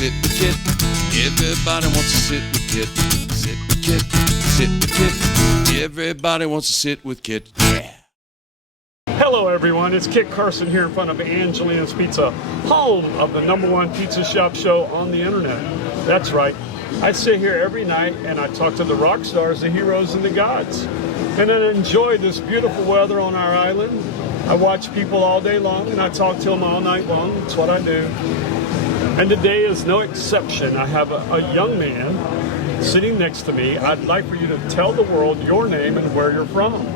sit with Kit. Everybody wants to sit with Kit. Sit with Kit. Sit with Kit. Everybody wants to sit with Kit. Yeah. Hello everyone, it's Kit Carson here in front of Angelina's Pizza, home of the #1 pizza shop show on the internet. That's right. I sit here every night and I talk to the rock stars, the heroes, and the gods. And I enjoy this beautiful weather on our island. I watch people all day long and I talk to them all night long. That's what I do. And today is no exception. I have a young man sitting next to me. I'd like for you to tell the world your name and where you're from.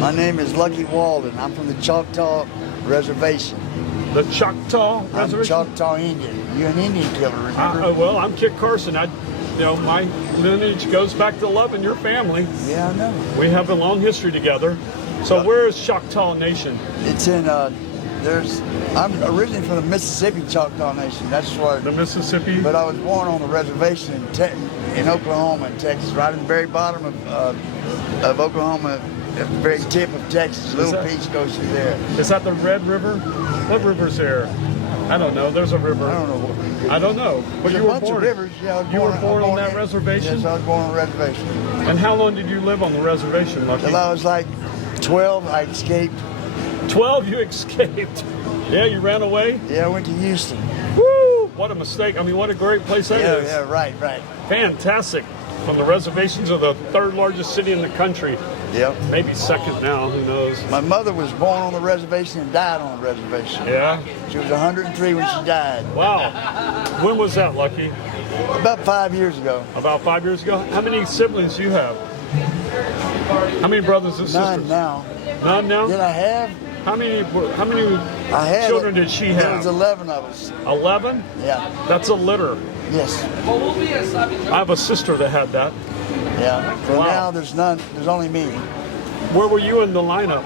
My name is Lucky Walden. I'm from the Choctaw Reservation. The Choctaw Reservation? I'm Choctaw Indian. You're an Indian killer, remember? Well, I'm Kit Carson. My lineage goes back to 11, your family. Yeah, I know. We have a long history together. So where is Choctaw Nation? It's in, I'm originally from the Mississippi Choctaw Nation. That's where. The Mississippi? But I was born on the reservation in Oklahoma and Texas, right in the very bottom of Oklahoma. At the very tip of Texas, Little Peach goes through there. Is that the Red River? What river's there? I don't know. There's a river. I don't know what river. I don't know. But you were born. Rivers. Yeah, you were born on that reservation? Yes, I was born on the reservation. And how long did you live on the reservation, Lucky? Till I was like 12, I escaped. 12, you escaped? Yeah, you ran away? Yeah, I went to Houston. Woo! What a mistake. I mean, what a great place that is. Yeah, right. Fantastic. From the reservations of the third largest city in the country. Yep. Maybe second now, who knows? My mother was born on the reservation and died on the reservation. Yeah? She was 103 when she died. Wow. When was that, Lucky? About 5 years ago. About 5 years ago? How many siblings do you have? How many brothers and sisters? None now. None now? Did I have? How many I had children did she have? There was 11 of us. 11? Yeah. That's a litter. Yes. I have a sister that had that. Yeah. For now, there's none. There's only me. Where were you in the lineup?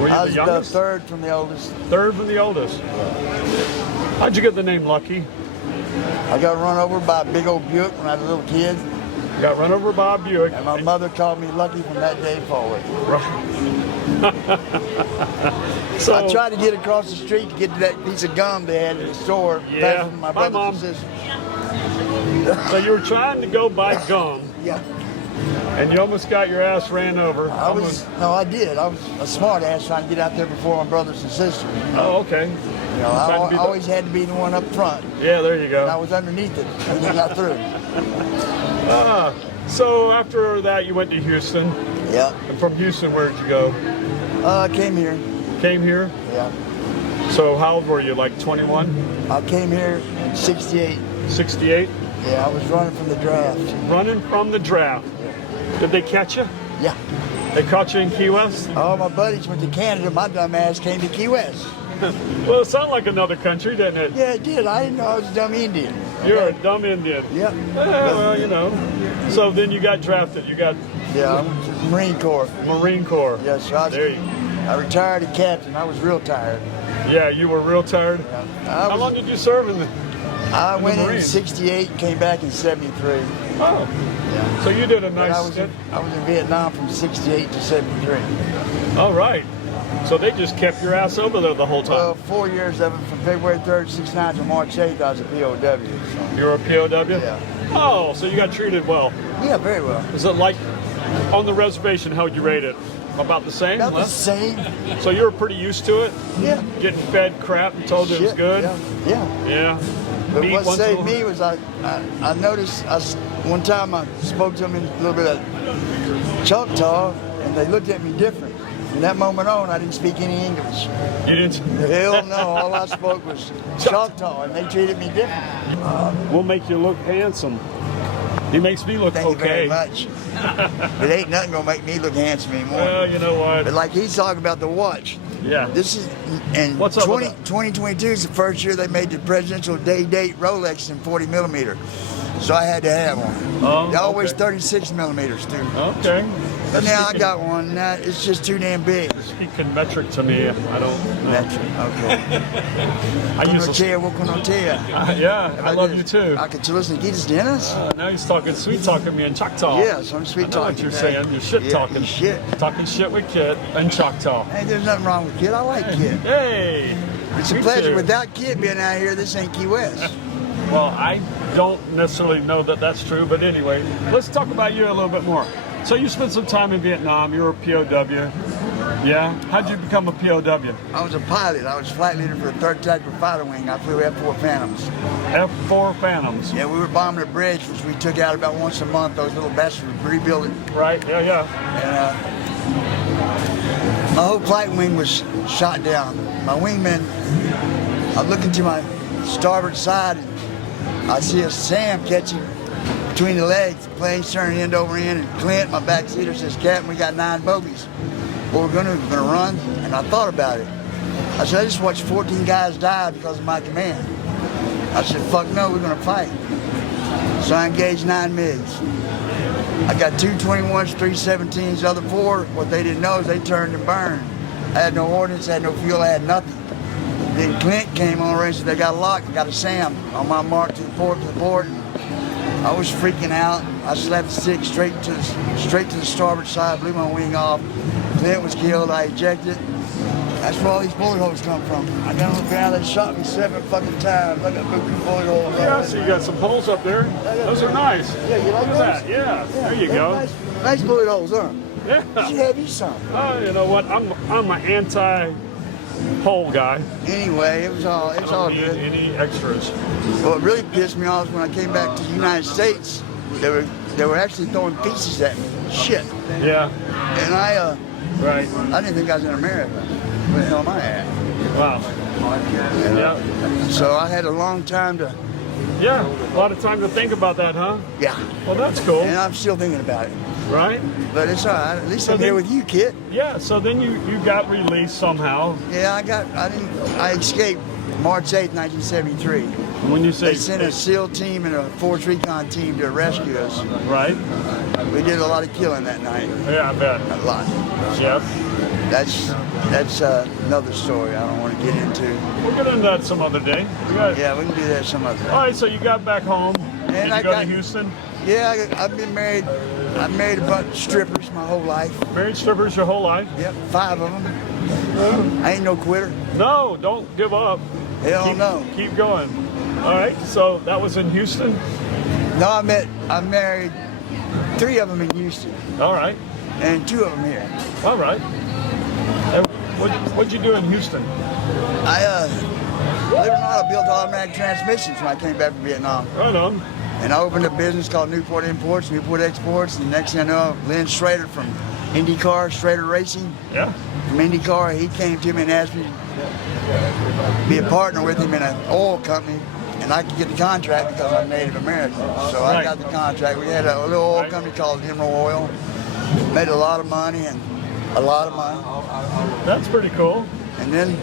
Were you I the was youngest? the third from the oldest. Third from the oldest. How'd you get the name Lucky? I got run over by a big old Buick when I was a little kid. You got run over by a Buick. And my mother called me Lucky from that day forward. Right. So I tried to get across the street to get to that piece of gum they had in the store. Yeah. From my brothers Mom. and sisters. So you were trying to go buy gum. Yeah. And you almost got your ass ran over. I did. I was a smart ass trying to get out there before my brothers and sisters. Oh, okay. You know, I always had to be the one up front. Yeah, there you go. And I was underneath it and then got through. So after that, you went to Houston. Yeah. And from Houston, where did you go? I came here. Came here? Yeah. So how old were you, like 21? I came here in 68. 68? Yeah, I was running from the draft. Running from the draft. Did they catch you? Yeah. They caught you in Key West? All my buddies went to Canada. My dumb ass came to Key West. Well, it sounded like another country, didn't it? Yeah, it did. I didn't know I was a dumb Indian. You're a dumb Indian. Yep. Well, you know. So then you got drafted. You got Yeah, I went to the Marine Corps. Marine Corps. Yes, sir. There you go. I retired as captain. I was real tired. Yeah, you were real tired. Yeah. How long did you serve in the? I went in Marines? 68 and came back in 73. Oh, Yeah. so you did a But nice I was stint. in Vietnam from 68 to 73. All right. So they just kept your ass over there the whole time. Well, 4 years of it, from February 3rd, 69 to March 8th, I was a POW. So. You were a POW? Yeah. Oh, so you got treated well. Yeah, very well. Is it like on the reservation, how would you rate it? About the same? About the Less? same. So you were pretty used to it? Yeah. Getting fed crap and told it was good? Yeah. Yeah. But Meat what once in a saved while? me was I noticed, one time I spoke to them in a little bit of Choctaw, and they looked at me different. From that moment on, I didn't speak any English. You didn't? Hell no, all I spoke was Choctaw, and they treated me different. We'll make you look handsome. He makes me look Thank okay. you very much. It ain't nothing gonna make me look handsome anymore. Well, you know what? But like he's talking about the watch. Yeah. This is, and What's up with that? 2022 is the first year they made the presidential day-date Rolex in 40 millimeter. So I had to have one. Oh, They always okay. 36 millimeters too. Okay. But now I got one. Now it's just too damn big. Speaking metric to me, I don't. Metric. Okay. I use yeah, I love you too. I could listen to Gita's Dennis. Now he's talking sweet talking me in Choctaw. Yes, I'm sweet I know talking. what you're man. saying. You're shit talking. Shit. Talking shit with Kit and Choctaw. Hey, there's nothing wrong with Kid. I like Kid. Hey. It's a me pleasure. too. Without Kid being out here, this ain't Key West. Well, I don't necessarily know that that's true, but anyway, let's talk about you a little bit more. So you spent some time in Vietnam. You were a POW. Yeah? How'd you become a POW? I was a pilot. I was flight leader for the 3rd Tactical Fighter Wing. I flew F-4 Phantoms. F-4 Phantoms. Yeah, we were bombing a bridge, which we took out about once a month. Those little bastards would rebuild it. Right, yeah. And my whole flight wing was shot down. My wingman, I'm looking to my starboard side, and I see a Sam catching between the legs. The plane's turning end over end, and Clint, my backseater, says, "Captain, we got 9 bogeys. What we're gonna run?" And I thought about it. I said, I just watched 14 guys die because of my command. I said, fuck no, we're gonna fight. So I engaged 9 MiGs. I got 2 21s, 3 17s, the other 4, what they didn't know is they turned and burned. I had no ordnance, I had no fuel, I had nothing. Then Clint came on the range, they got locked, I got a SAM on my mark to the port. I was freaking out. I slapped the stick straight to the starboard side, blew my wing off. Clint was killed, I ejected. That's where all these bullet holes come from. I got on the ground, they shot me 7 fucking times. I got buku bullet holes. Yeah, so you got some holes up there. Those are nice. Yeah, you like Look at that. Yeah, there you go. Nice bullet holes, huh? Yeah. You should have you some. Oh, you know what? I'm an anti-hole guy. Anyway, it was all I don't need good. any extras. What really pissed me off is when I came back to the United States, they were actually throwing pieces at me. Shit. Yeah. And I didn't think I was in America. Where the hell am I at? Wow. Yeah. So I had a long time to. Yeah. A lot of time to think about that, huh? Yeah. Well, that's cool. And I'm still thinking about it. Right? But it's all right. At least So I'm here then- with you, Kit. Yeah. So then you got released somehow. Yeah, I escaped March 8th, 1973. When you say They sent a SEAL team and a Force Recon team to rescue us. right? We did a lot of killing that night. Yeah, I bet. A lot. Yep. That's another story I don't want to get into. We'll get into that some other day. Yeah, we can do that some other All day. right. So you got back home. Did you I go got- to Houston? Yeah, I've been married. I've married a bunch of strippers my whole life. Married strippers your whole life? Yep, 5 of them. I ain't no quitter. No, don't give up. Hell no. Keep going. All right. So that was in Houston. No, I married 3 of them in Houston All right. and 2 of them here. All right. What'd you do in Houston? Believe it or not, I built automatic transmissions when I came back from Vietnam. Right on. And I opened a business called Newport Imports, Newport Exports, and the next thing I know, Lynn Schrader from IndyCar, Schrader Racing, Yeah. from IndyCar, he came to me and asked me to be a partner with him in an oil company, and I could get the contract because I'm Native American. So I Right. got the contract. We had a little oil Right. company called Emerald Oil, made a lot of money and a lot of money. That's pretty cool. And then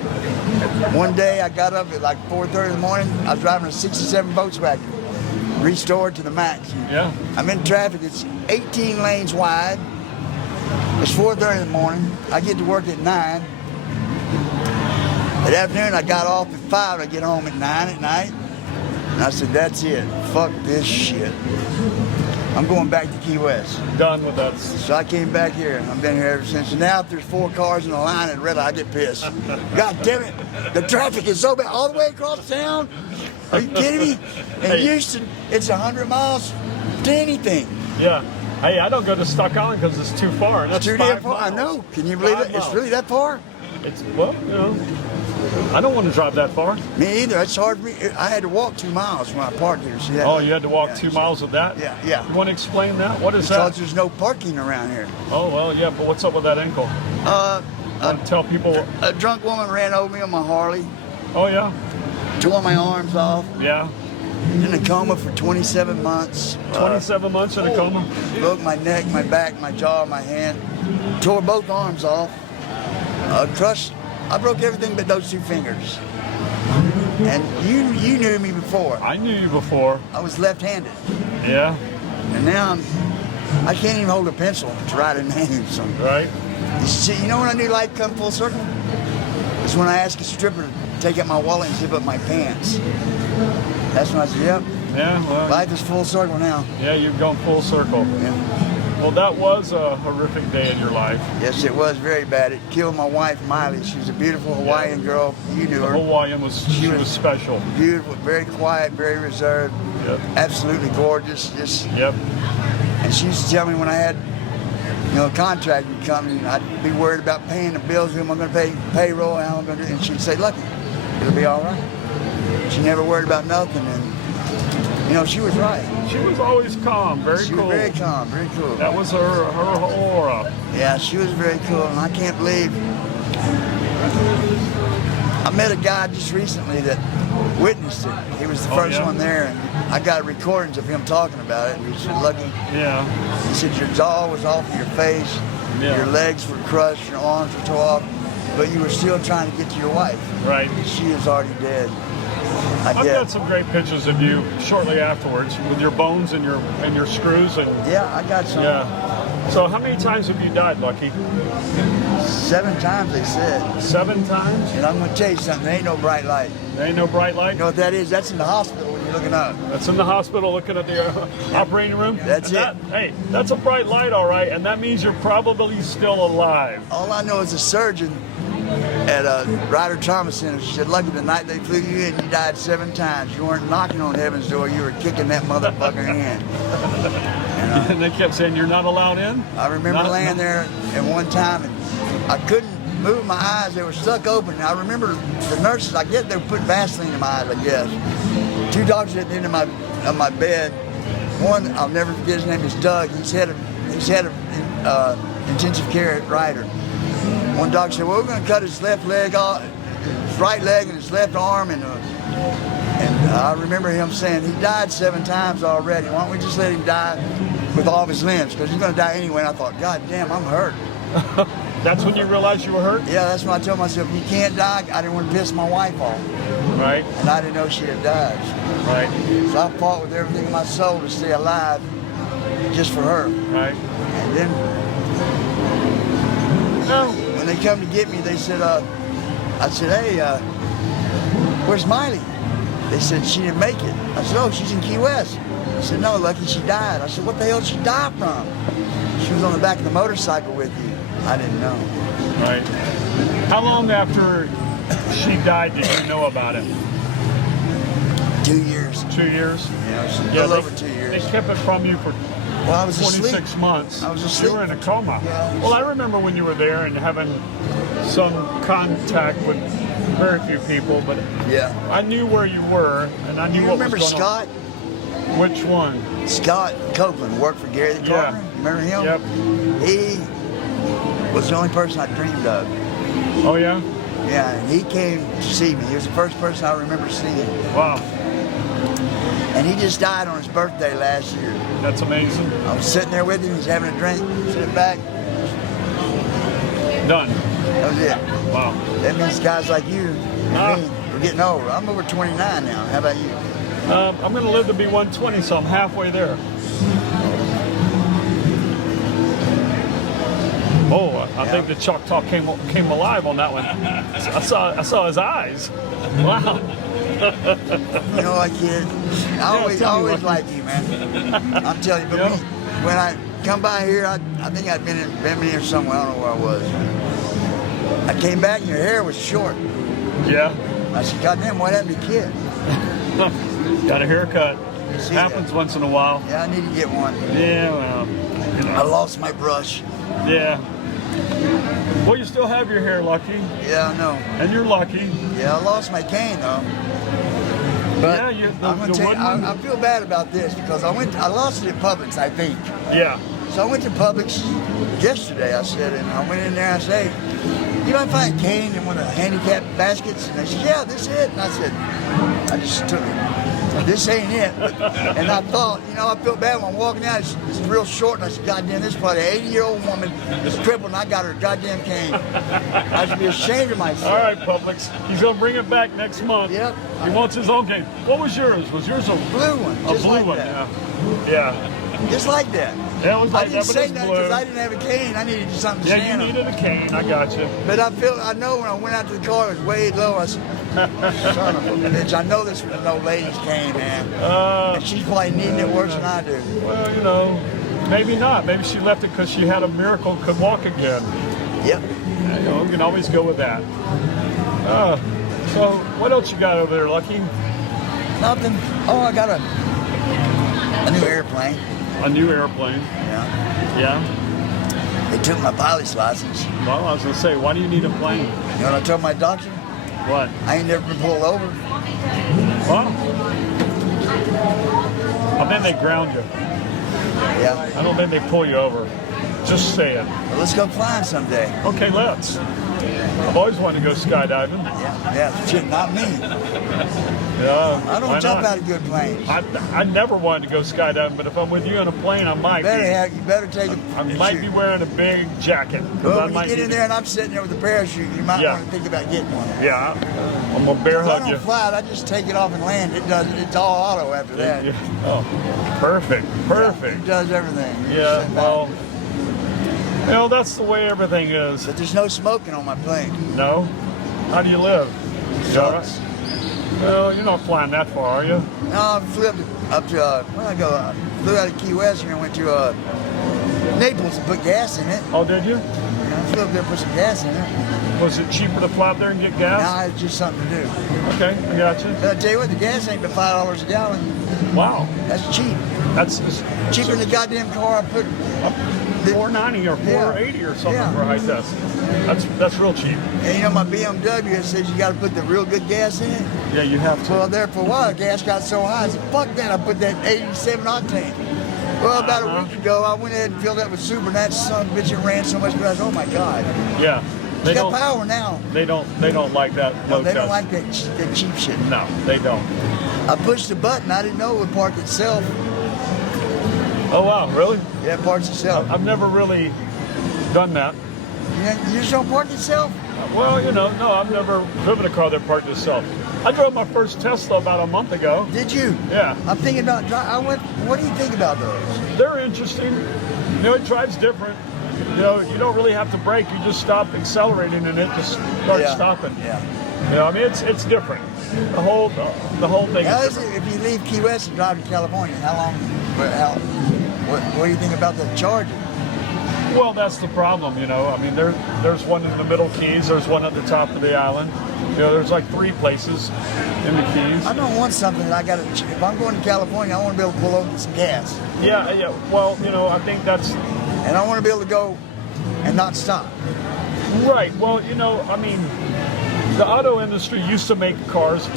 one day I got up at like 4:30 in the morning. I was driving a 67 Volkswagen, restored to the max. Yeah. I'm in traffic. It's 18 lanes wide. It's 4:30 in the morning. I get to work at 9. That afternoon I got off at 5. I get home at 9 at night. And I said, that's it. Fuck this shit. I'm going back to Key West. Done with that. So I came back here, and I've been here ever since. And now if there's 4 cars in a line at red light, I get pissed. God damn it, the traffic is so bad all the way across town. Are you kidding me? In Hey. Houston, it's 100 miles to anything. Yeah. Hey, I don't go to Stock Island because it's too far. And that's It's too damn 5 far. I miles. know. Can you believe 5 it? It's miles. really that far? It's, well, you know, I don't want to drive that far. Me either. It's hard for me. I had to walk 2 miles when I parked here. See that? Oh, you had to walk Yeah, 2 miles of that? Yeah. You want to explain that? What is Because that? there's no parking around here. Oh, well, yeah, but what's up with that ankle? Want to tell people? A drunk woman ran over me on my Harley, Oh, yeah? tore my arms off, Yeah. in a coma for 27 months. 27 months in a coma? Broke my neck, my back, my jaw, my hand. Tore both arms off. Crushed. I broke everything but those 2 fingers. And you knew me before. I knew you before. I was left-handed. Yeah. And now I can't even hold a pencil to write a name. So, Right? see, you know when I knew life come full circle? It's when I asked a stripper to take out my wallet and zip up my pants. That's when I said, yep, Yeah, well, life is full circle now. yeah, you've gone full circle. Yeah. Well, that was a horrific day in your life. Yes, it was very bad. It killed my wife, Miley. She was a beautiful Hawaiian girl. You knew The her. Hawaiian was she was special. Beautiful, very quiet, very reserved. Yep. Absolutely gorgeous. Just Yep. And she used to tell me when I had, a contract would come, and I'd be worried about paying the bills. Who am I going to pay payroll? How am I going to do? And she'd say, "Lucky, it'll be all right." She never worried about nothing, and she was right. She was always calm, very She cool. was very calm, very cool. That was her aura. Yeah, she was very cool, and I can't believe. I met a guy just recently that witnessed it. He was the first one there, and I got recordings of him talking about it. He said, "Lucky," Yeah. he said, "your jaw was off of your face, your legs were crushed, your arms were tore off, but you were still trying to get to your wife. Right. She is already dead." I've got some great pictures of you shortly afterwards with your bones and your screws and. Yeah, I got some. Yeah. So how many times have you died, Lucky? 7 times, they said. 7 times? And I'm going to tell you something. There ain't no bright light. There ain't no bright light? You know what that is? That's in the hospital when you're looking up. That's in the hospital looking at the operating room? That's it. Hey, that's a bright light, all right, and that means you're probably still alive. All I know is a surgeon at a Ryder Trauma Center, she said, "Lucky, the night they flew you in, you died 7 times. You weren't knocking on heaven's door, you were kicking that motherfucker in." And they kept saying, "You're not allowed in?" I remember laying there at one time, and I couldn't move my eyes. They were stuck open. And I remember the nurses, I guess they were putting Vaseline in my eyes, I guess. 2 doctors at the end of my bed. One, I'll never forget, his name is Doug. He's head of intensive care at Ryder. One doctor said, "Well, we're going to cut his left leg off, his right leg and his left arm." And I remember him saying, "He died 7 times already. Why don't we just let him die with all of his limbs? Because he's going to die anyway." And I thought, "God damn, I'm hurt." That's when you realized you were hurt? Yeah, that's when I told myself, "You can't die." I didn't want to piss my wife off. Right. And I didn't know she had died. Right. So I fought with everything in my soul to stay alive just for her. Right. And then when they come to get me, they said, I said, "Hey, where's Miley?" They said, "She didn't make it." I said, "Oh, she's in Key West." I said, "No, Lucky, she died." I said, "What the hell did she die from?" "She was on the back of the motorcycle with you." I didn't know. Right. How long after she died did you know about it? 2 years. 2 years? Yeah, a little over 2 years. They kept it from you for Well, I was 26 asleep. months. I was asleep. You were in a coma. Yeah. Well, I remember when you were there and having some contact with very few people, but Yeah. I knew where you were, and I knew You what remember was going Scott? on. Which one? Scott Copeland worked for Gary the Yeah. Carpenter. Remember him? Yep. He was the only person I dreamed of. Oh, yeah? Yeah, and he came to see me. He was the first person I remember seeing. Wow. And he just died on his birthday last year. That's amazing. I was sitting there with him, he's having a drink, sitting back. Done. That was it. Wow. That means guys like you and me are getting older. I'm over 29 now. How about you? I'm going to live to be 120, so I'm halfway there. Oh, I think the Choctaw came alive on that one. I saw his eyes. Wow. You know what, kid? I always liked you, man. I'm telling you, but when I come by here, I think I'd been here somewhere. I don't know where I was. I came back and your hair was short. Yeah. I said, "God damn, what happened to Kid?" Got a haircut. See Happens that? once in a while. Yeah, I need to get one. Yeah, well, you I know. lost my brush. Yeah. Well, you still have your hair, Lucky, Yeah, I know. and you're lucky. Yeah, I lost my cane though. But Yeah, I'm gonna tell you, wooden- I feel bad about this because I lost it at Publix, I think. Yeah. So I went to Publix yesterday, I said, and I went in there and I said, "Hey, you might find a cane in one of the handicapped baskets?" And they said, "Yeah, this is it." And I said, I just took it. This ain't it. And I thought, I feel bad when I'm walking out. It's real short. And I said, "God damn, this is probably an 80-year-old woman that's crippled and I got her goddamn cane." I should be ashamed of myself. All right, Publix. He's going to bring it back next month. Yep. He wants his own cane. What was yours? Was yours a Blue one, a just blue like one? that. Yeah. Just like that. Yeah, it was I like didn't that, but say it's nothing blue. because I didn't have a cane. I needed something to Yeah, you stand on. needed a cane. I got you. But I know when I went out to the car, it was way low. I said, "Son of a bitch, I know this was no lady's cane, man." And she's probably needing it worse than I do. Well, Maybe not. Maybe she left it because she had a miracle, could walk again. Yep. You know, we can always go with that. So what else you got over there, Lucky? Nothing. Oh, I got a new airplane. A new airplane. Yeah. Yeah. They took my pilot's license. Well, I was gonna say, why do you need a plane? You know what I told my doctor? What? I ain't never been pulled over. Well, I bet they ground you. Yeah. I don't think they pull you over. Just saying. Well, let's go flying someday. Okay, let's. I've always wanted to go skydiving. Yeah, shit, not me. Yeah. I don't why jump not? out of good planes. I never wanted to go skydiving, but if I'm with you on a plane, I might. You better take it. I might be wearing a big jacket. Well, when you get in there and I'm sitting there with a parachute, you might want to think about getting one. Yeah, I'm gonna bear hug I you. don't fly it. I just take it off and land. It's all auto after that. Yeah. Oh, perfect. Perfect. It does everything. Yeah. Well, you know, that's the way everything is. But there's no smoking on my plane. No. How do you live? Sucks. Well, you're not flying that far, are you? No, I flew up to where I go? Flew out of Key West here and went to Naples and put gas in it. Oh, did you? I flew up there and put some gas in it. Was it cheaper to fly up there and get gas? Nah, it's just something to do. Okay, I got you. But I tell you what, the gas ain't but $5 a gallon. Wow. That's cheap. That's Cheaper than the goddamn car I put. $4.90 or $4.80 or something for a high test. That's real cheap. And you know my BMW, it says you got to put the real good gas in it. Yeah, you have to. Well, there for a while, the gas got so high, I said, fuck that, I put that 87 octane. Well, about a week ago, I went ahead and filled up with super, and that son of a bitch, it ran so much, but I said, oh my God. Yeah. It's got power now. They don't like that low No, they don't test. like that cheap shit. No, they don't. I pushed the button, I didn't know it would park itself. Oh, wow, really? Yeah, it parks itself. I've never really done that. You just don't park itself? Well, you know, no, I've never driven a car that parked itself. I drove my first Tesla about a month ago. Did you? Yeah. I'm thinking about what do you think about those? They're interesting. You know, it drives different. You know, you don't really have to brake. You just stop accelerating and it just starts stopping. Yeah. You know, I mean, it's different. The whole thing Now, is different. if you leave Key West and drive to California, what do you think about the charging? Well, that's the problem, you know. I mean, there's one in the Middle Keys. There's one at the top of the island. You know, there's like 3 places in the Keys. I don't want something that I got to. If I'm going to California, I want to be able to pull over and get some gas. Yeah. Well, you know, I think that's. And I want to be able to go and not stop. Right. Well, you know, I mean, the auto industry used to make cars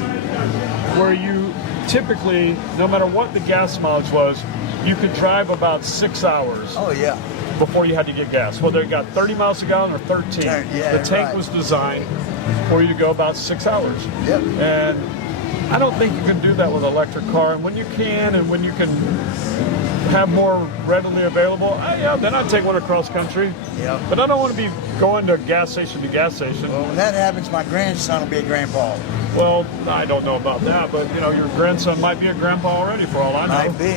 where you typically, no matter what the gas mileage was, you could drive about 6 hours. Oh yeah. Before you had to get gas, whether it got 30 miles a gallon or 13. Yeah, the tank was designed for you to go about 6 hours. Yep. And I don't think you can do that with an electric car. And when you can, and when you can have more readily available, then I'd take one across country. Yep. But I don't want to be going to gas station to gas station. Well, when that happens, my grandson will be a grandpa. Well, I don't know about that, but you know, your grandson might be a grandpa already for all I know. Might be.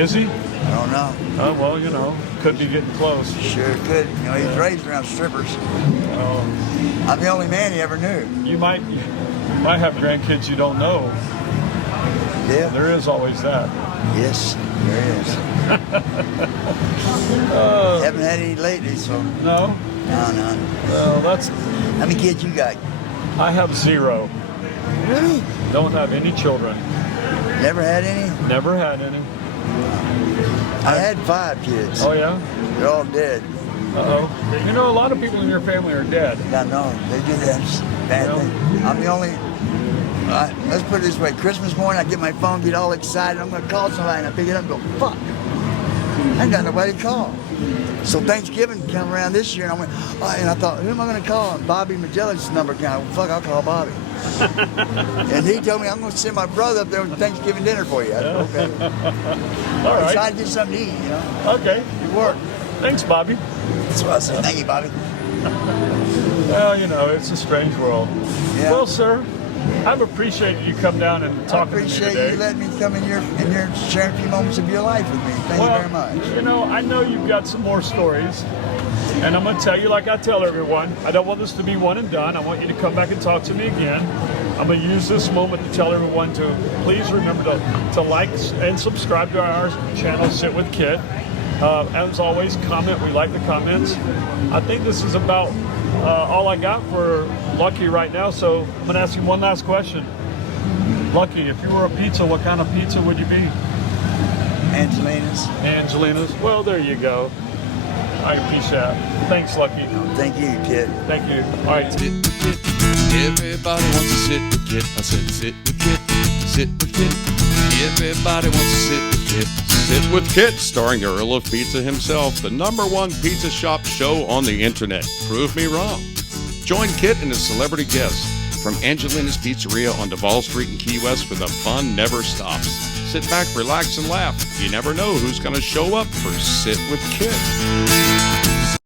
Is he? I don't know. Oh, well, you know, could be getting close. Sure could. You know, he's raised around strippers. I'm the only man he ever knew. You might have grandkids you don't know. Yeah. There is always that. Yes, there is. Haven't had any lately, so. No? No. Well, that's. How many kids you got? I have 0. Really? Don't have any children. Never had any? Never had any. I had 5 kids. Oh, yeah? They're all dead. Uh-oh. You know, a lot of people in your family are dead. I know. They do that bad thing. I'm the only... let's put it this way. Christmas morning, I get my phone, get all excited. I'm going to call somebody, and I pick it up and go, fuck. I ain't got nobody to call. So Thanksgiving come around this year, and I went, and I thought, who am I going to call? And Bobby Magellan's number came. Well, fuck, I'll call Bobby. And he told me, I'm going to send my brother up there with Thanksgiving dinner for you. I said, okay. All right. I tried to get something to eat, you know. Okay. It worked. Thanks, Bobby. That's what I said. Thank you, Bobby. Well, you know, it's a strange world. Yeah. Well, sir, I've appreciated you come down and talking to me today. I appreciate you letting me come in here and sharing a few moments of your life with me. Thank you very much. You know, I know you've got some more stories, and I'm going to tell you like I tell everyone. I don't want this to be one and done. I want you to come back and talk to me again. I'm going to use this moment to tell everyone to please remember to like and subscribe to our channel, Sit with Kit. As always, comment. We like the comments. I think this is about all I got for Lucky right now, so I'm going to ask you one last question. Lucky, if you were a pizza, what kind of pizza would you be? Angelina's. Angelina's? Well, there you go. I appreciate that. Thanks, Lucky. Thank you, Kit. Thank you. All right. Sit with Kit. Everybody wants to sit with Kit. I said sit with Kit. Sit with Kit. Everybody wants to sit with Kit. Sit with Kit, starring the Earl of Pizza himself, the #1 pizza shop show on the internet. Prove me wrong. Join Kit and his celebrity guests from Angelina's Pizzeria on Duval Street in Key West, where the fun never stops. Sit back, relax, and laugh. You never know who's going to show up for Sit with Kit.